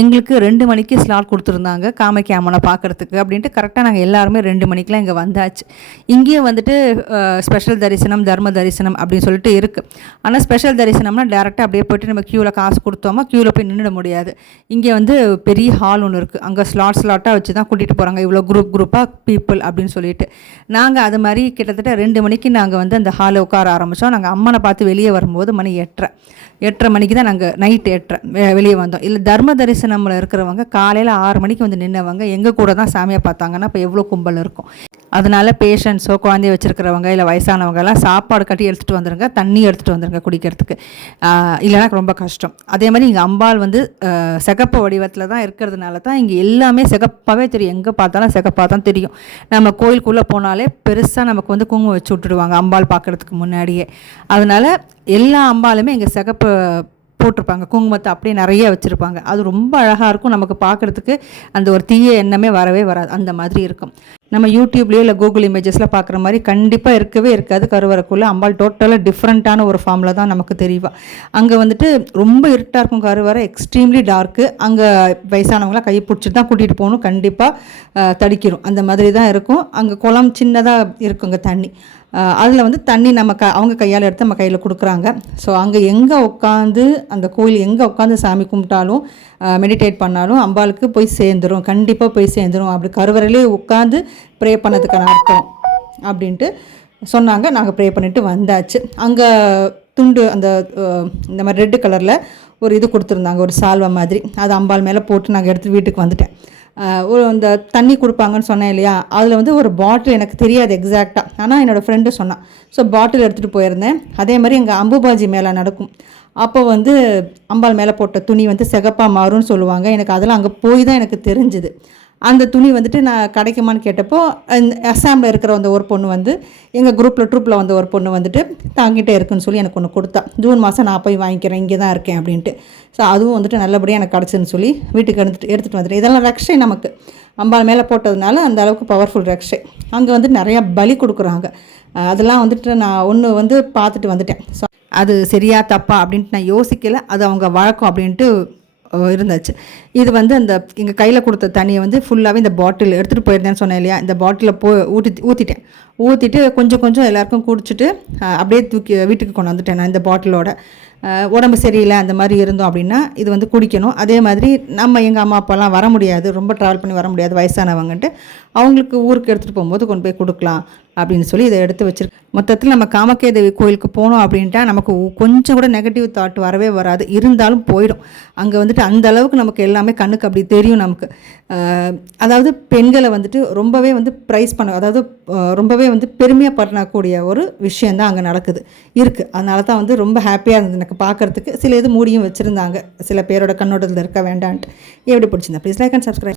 எங்களுக்கு 2 மணிக்கு ஸ்லாட் கொடுத்துருந்தாங்க காமாட்சி அம்மனை பார்க்குறதுக்கு அப்படின்ட்டு. கரெக்டாக நாங்கள் எல்லாருமே 2 மணிக்கெலாம் இங்கே வந்தாச்சு. இங்கேயும் வந்துட்டு ஸ்பெஷல் தரிசனம், தர்ம தரிசனம் அப்படின்னு சொல்லிட்டு இருக்குது. ஆனால் ஸ்பெஷல் தரிசனம்னா டேரெக்டாக அப்படியே போய்ட்டு நம்ம க்யூவில் காசு கொடுத்தோமா க்யூவில் போய் நின்றுட முடியாது. இங்கே வந்து பெரிய ஹால் ஒன்று இருக்குது, அங்கே ஸ்லாட்டாக வச்சு தான் கூட்டிகிட்டு போகிறாங்க, இவ்வளோ குரூப்பாக பீப்புள் அப்படின்னு சொல்லிட்டு. நாங்கள் அது மாதிரி கிட்டத்தட்ட 2 மணிக்கு நாங்கள் வந்து அந்த ஹாலில் உட்கார ஆரம்பித்தோம். நாங்கள் அம்மனை பார்த்து வெளியே வரும்போது மணி 8:30 மணிக்கு தான் நாங்கள் நைட்டு 8:30 வெளியே வந்தோம். இல்லை தர்ம தரிசனமில் இருக்கிறவங்க காலையில் 6 மணிக்கு வந்து நின்றவங்க எங்கள் கூட தான் சாமியை பார்த்தாங்கன்னா இப்போ எவ்வளோ கும்பல் இருக்கும். அதனால் பேஷண்ட்ஸோ குழந்தைய வச்சுருக்கிறவங்க இல்லை வயசானவங்கெல்லாம் சாப்பாடு கட்டி எடுத்துகிட்டு வந்துடுங்க, தண்ணி எடுத்துகிட்டு வந்துடுங்க குடிக்கிறதுக்கு, இல்லைனா ரொம்ப கஷ்டம். அதே மாதிரி இங்கே அம்பாள் வந்து சிகப்பு வடிவத்தில் தான் இருக்கிறதுனால தான் இங்கே எல்லாமே சிகப்பாகவே தெரியும். எங்கே பார்த்தாலும் சிகப்பாக தான் தெரியும். நம்ம கோயிலுக்குள்ளே போனாலே பெருசாக நமக்கு வந்து குங்குமம் வச்சு விட்டுடுவாங்க அம்பாள் பார்க்குறதுக்கு முன்னாடியே. அதனால் எல்லா அம்பாலுமே இங்கே சிகப்பு போட்டிருப்பாங்க, குங்குமத்தை அப்படியே நிறைய வச்சுருப்பாங்க. அது ரொம்ப அழகாக இருக்கும். நமக்கு பார்க்குறதுக்கு அந்த ஒரு தீய எண்ணமே வரவே வராது, அந்த மாதிரி இருக்கும். நம்ம யூடியூப்லேயோ இல்லை கூகுள் இமேஜஸில் பார்க்குற மாதிரி கண்டிப்பாக இருக்கவே இருக்காது. கருவறைக்குள்ளே அம்பாள் டோட்டலாக டிஃப்ரெண்ட்டான ஒரு ஃபார்மில் தான் நமக்கு தெரிவா. அங்கே வந்துட்டு ரொம்ப இருட்டாக இருக்கும் கருவறை, எக்ஸ்ட்ரீம்லி டார்க்கு. அங்கே வயசானவங்களாம் கையை பிடிச்சிட்டு தான் கூட்டிகிட்டு போகணும், கண்டிப்பாக தடிக்கிறோம், அந்த மாதிரி தான் இருக்கும். அங்கே குளம் சின்னதாக இருக்குங்க தண்ணி. அதில் வந்து தண்ணி நம்ம அவங்க கையால் எடுத்து நம்ம கையில் கொடுக்குறாங்க. ஸோ அங்கே எங்கே உட்காந்து அந்த கோயில் எங்கே உட்காந்து சாமி கும்பிட்டாலும் மெடிடேட் பண்ணாலும் அம்பாளுக்கு போய் சேர்ந்துடும், கண்டிப்பாக போய் சேர்ந்துடும். அப்படி கருவறையிலே உட்காந்து ப்ரே பண்ணதுக்கான அர்த்தம் அப்படின்ட்டு சொன்னாங்க. நாங்கள் ப்ரே பண்ணிவிட்டு வந்தாச்சு. அங்கே துண்டு அந்த இந்த மாதிரி ரெட்டு கலரில் ஒரு இது கொடுத்துருந்தாங்க, ஒரு சால்வை மாதிரி. அது அம்பாள் மேலே போட்டு நாங்கள் எடுத்துகிட்டு வீட்டுக்கு வந்துட்டேன். ஒரு அந்த தண்ணி கொடுப்பாங்கன்னு சொன்னேன் இல்லையா, அதில் வந்து ஒரு பாட்டில் எனக்கு தெரியாது எக்ஸாக்டாக, ஆனால் என்னோடய ஃப்ரெண்டு சொன்னான். ஸோ பாட்டில் எடுத்துகிட்டு போயிருந்தேன். அதே மாதிரி எங்கள் அம்புபாஜி மேலே நடக்கும். அப்போ வந்து அம்பாள் மேலே போட்ட துணி வந்து சிகப்பாக மாறும்னு சொல்லுவாங்க. எனக்கு அதெல்லாம் அங்கே போய் தான் எனக்கு தெரிஞ்சுது. அந்த துணி வந்துட்டு நான் கிடைக்குமான்னு கேட்டப்போ அசாமில் இருக்கிற அந்த ஒரு பொண்ணு வந்து எங்கள் ட்ரூப்பில் வந்த ஒரு பொண்ணு வந்துட்டு தாங்கிட்டே இருக்குன்னு சொல்லி எனக்கு ஒன்று கொடுத்தா. ஜூன் மாதம் நான் போய் வாங்கிக்கிறேன், இங்கே தான் இருக்கேன் அப்படின்ட்டு. ஸோ அதுவும் வந்துட்டு நல்லபடியாக எனக்கு கிடச்சுன்னு சொல்லி வீட்டுக்கு எடுத்துகிட்டு வந்துட்டேன். இதெல்லாம் ரக்ஷை நமக்கு அம்பாள் மேலே போட்டதுனால அந்த அளவுக்கு பவர்ஃபுல் ரக்ஷை. அங்கே வந்து நிறையா பலி கொடுக்குறாங்க. அதெல்லாம் வந்துட்டு நான் ஒன்று வந்து பார்த்துட்டு வந்துட்டேன். ஸோ அது சரியா தப்பா அப்படின்ட்டு நான் யோசிக்கலை, அது அவங்க வழக்கம் அப்படின்ட்டு இருந்துச்சு. இது வந்து அந்த எங்கள் கையில் கொடுத்த தண்ணியை வந்து ஃபுல்லாகவே இந்த பாட்டில் எடுத்துகிட்டு போயிருந்தேன்னு சொன்னேன் இல்லையா, இந்த பாட்டிலில் ஊற்றிட்டு கொஞ்சம் எல்லாருக்கும் குடிச்சிட்டு அப்படியே தூக்கி வீட்டுக்கு கொண்டு வந்துட்டேன். நான் இந்த பாட்டிலோட உடம்பு சரியில்லை அந்த மாதிரி இருந்தோம் அப்படின்னா இது வந்து குடிக்கணும். அதே மாதிரி நம்ம எங்கள் அம்மா அப்பாலாம் வர முடியாது, ரொம்ப ட்ராவல் பண்ணி வர முடியாது வயசானவங்கன்ட்டு, அவங்களுக்கு ஊருக்கு எடுத்துகிட்டு போகும்போது கொண்டு போய் கொடுக்கலாம் அப்படின்னு சொல்லி இதை எடுத்து வச்சுருக்கேன். மொத்தத்தில் நம்ம காமாட்சி தேவி கோயிலுக்கு போனோம் அப்படின்ட்டா நமக்கு கொஞ்சம் கூட நெகட்டிவ் தாட் வரவே வராது, இருந்தாலும் போயிடும். அங்கே வந்துட்டு அந்த அளவுக்கு நமக்கு எல்லாமே கண்ணுக்கு அப்படி தெரியும் நமக்கு. அதாவது பெண்களை வந்துட்டு ரொம்பவே வந்து ப்ரைஸ் பண்ண, அதாவது ரொம்பவே வந்து பெருமையாக பண்ணக்கூடிய ஒரு விஷயந்தான் அங்கே இருக்குது. அதனால தான் வந்து ரொம்ப ஹாப்பியாக இருந்தது எனக்கு பார்க்குறதுக்கு. சில இது மூடியும் வச்சுருந்தாங்க, சில பேரோட கண்ணோட்டத்தில் இருக்க வேண்டான்ட்டு. எப்படி பிடிச்சிருந்தா ப்ளீஸ் லைக் அண்ட் சப்ஸ்கிரைப்.